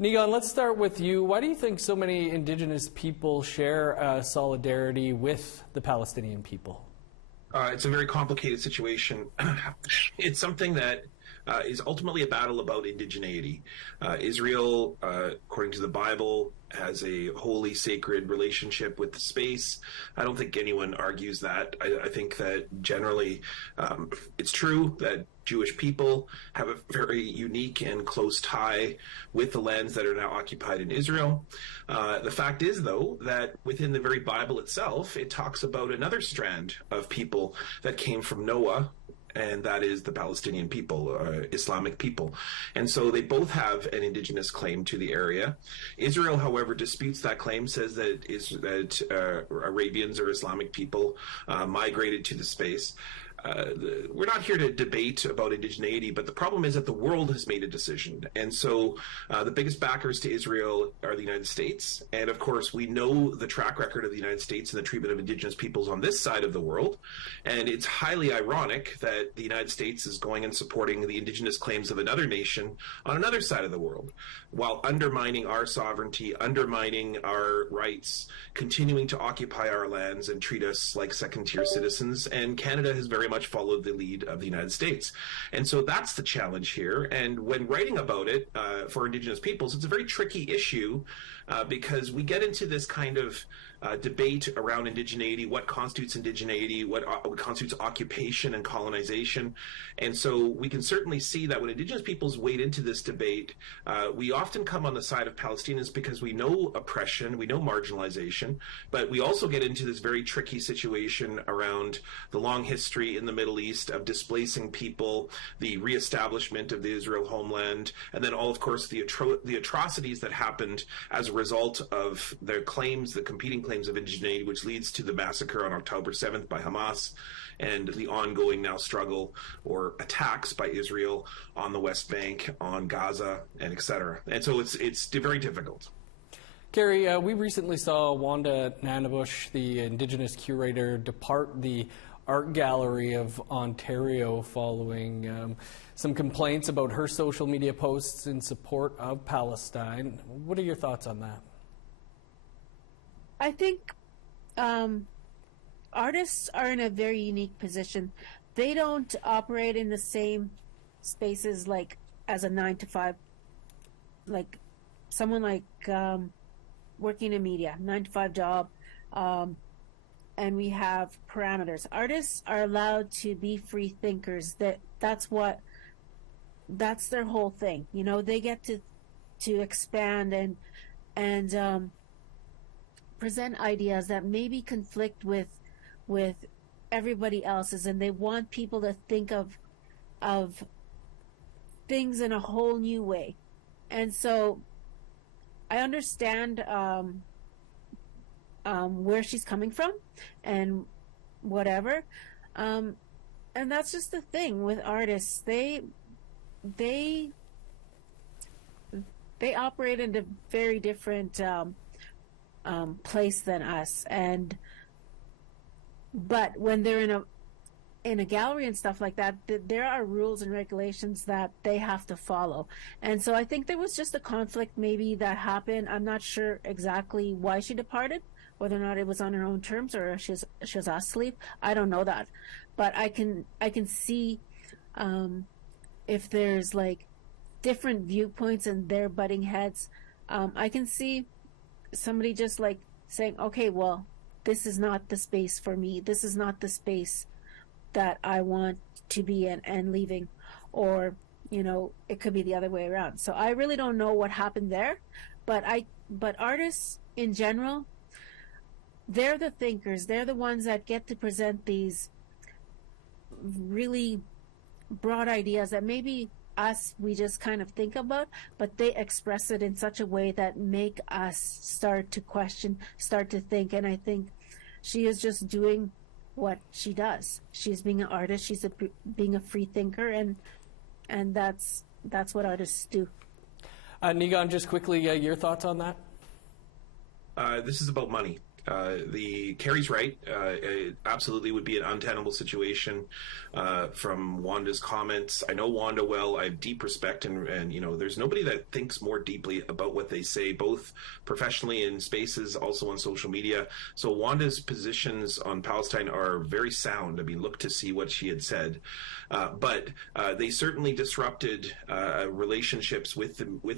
Nigan, let's start with you. Why do you think so many Indigenous people share solidarity with the Palestinian people? It's a very complicated situation. It's something that is ultimately a battle about indigeneity. Israel, according to the Bible, has a holy, sacred relationship with the space. I don't think anyone argues that. I think that generally it's true that Jewish people have a very unique and close tie with the lands that are now occupied in Israel. The fact is, though, that within the very Bible itself, it talks about another strand of people that came from Noah, and that is the Palestinian people, Islamic people. And so they both have an indigenous claim to the area. Israel, however, disputes that claim, says that Arabians or Islamic people migrated to the space. We're not here to debate about indigeneity, but the problem is that the world has made a decision. And so the biggest backers to Israel are the United States. And of course, we know the track record of the United States and the treatment of indigenous peoples on this side of the world. And it's highly ironic that the United States is going and supporting the indigenous claims of another nation on another side of the world, while undermining our sovereignty, undermining our rights, continuing to occupy our lands and treat us like second-tier citizens. And Canada has very much followed the lead of the United States. And so that's the challenge here. And when writing about it for Indigenous peoples, it's a very tricky issue because we get into this kind of debate around indigeneity, what constitutes indigeneity, what constitutes occupation and colonization. And so we can certainly see that when Indigenous peoples wade into this debate, we often come on the side of Palestinians because we know oppression, we know marginalization, but we also get into this very tricky situation around the long history in the Middle East of displacing people, the reestablishment of the Israel homeland, and then all, of course, the atrocities that happened as a result of their claims, the competing claims of indigeneity, which leads to the massacre on October 7th by Hamas and the ongoing now struggle or attacks by Israel on the West Bank, on Gaza, and et cetera. And so it's very difficult. Carrie, we recently saw Wanda Nanabush, the Indigenous curator, depart the Art Gallery of Ontario following some complaints about her social media posts in support of Palestine. What are your thoughts on that? I think artists are in a very unique position. They don't operate in the same spaces like as a 9-to-5, like someone like working in media, 9-to-5 job, and we have parameters. Artists are allowed to be free thinkers. That's their whole thing. You know, they get to expand and present ideas that maybe conflict with everybody else's, and they want people to think of things in a whole new way. And so I understand where she's coming from and whatever, and that's just the thing with artists. They operate in a very different place than us, but when they're in a gallery and stuff like that, there are rules and regulations that they have to follow. And so I think there was just a conflict maybe that happened. I'm not sure exactly why she departed, whether or not it was on her own terms or she was asked to leave. I don't know that, but I can see if there's like different viewpoints and they're butting heads. I can see somebody just like saying, okay, well, this is not the space for me. This is not the space that I want to be in, and leaving. Or, you know, it could be the other way around. So I really don't know what happened there, but artists in general, they're the thinkers. They're the ones that get to present these really broad ideas that maybe we just kind of think about, but they express it in such a way that make us start to question, start to think. And I think she is just doing what she does. She's being an artist. She's being a free thinker, and that's what artists do. Nigan, just quickly, your thoughts on that? This is about money. Carrie's right. It absolutely would be an untenable situation from Wanda's comments. I know Wanda well. I have deep respect, and there's nobody that thinks more deeply about what they say, both professionally in spaces, also on social media. So Wanda's positions on Palestine are very sound. I mean, look to see what she had said, but they certainly disrupted relationships with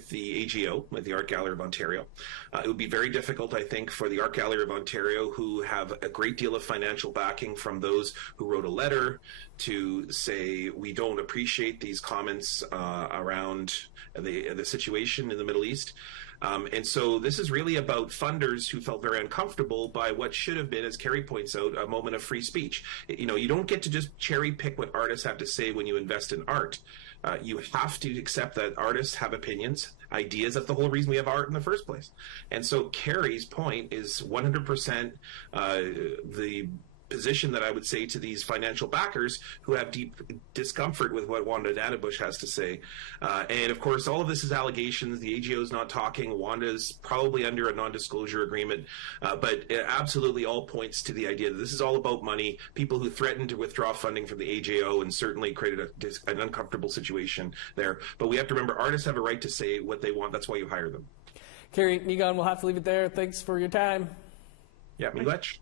the AGO, with the Art Gallery of Ontario. It would be very difficult, I think, for the Art Gallery of Ontario, who have a great deal of financial backing from those who wrote a letter to say we don't appreciate these comments around the situation in the Middle East. And so this is really about funders who felt very uncomfortable by what should have been, as Carrie points out, a moment of free speech. You don't get to just cherry pick what artists have to say when you invest in art. You have to accept that artists have opinions, ideas. That's the whole reason we have art in the first place. And so Carrie's point is 100% the position that I would say to these financial backers who have deep discomfort with what Wanda Nanabush has to say. And of course, all of this is allegations. The AGO is not talking. Wanda's probably under a non-disclosure agreement. But it absolutely all points to the idea that this is all about money, people who threatened to withdraw funding from the AGO and certainly created an uncomfortable situation there. But we have to remember, artists have a right to say what they want. That's why you hire them. Carrie Nigon, we'll have to leave it there. Thanks for your time. Yeah, miigwech.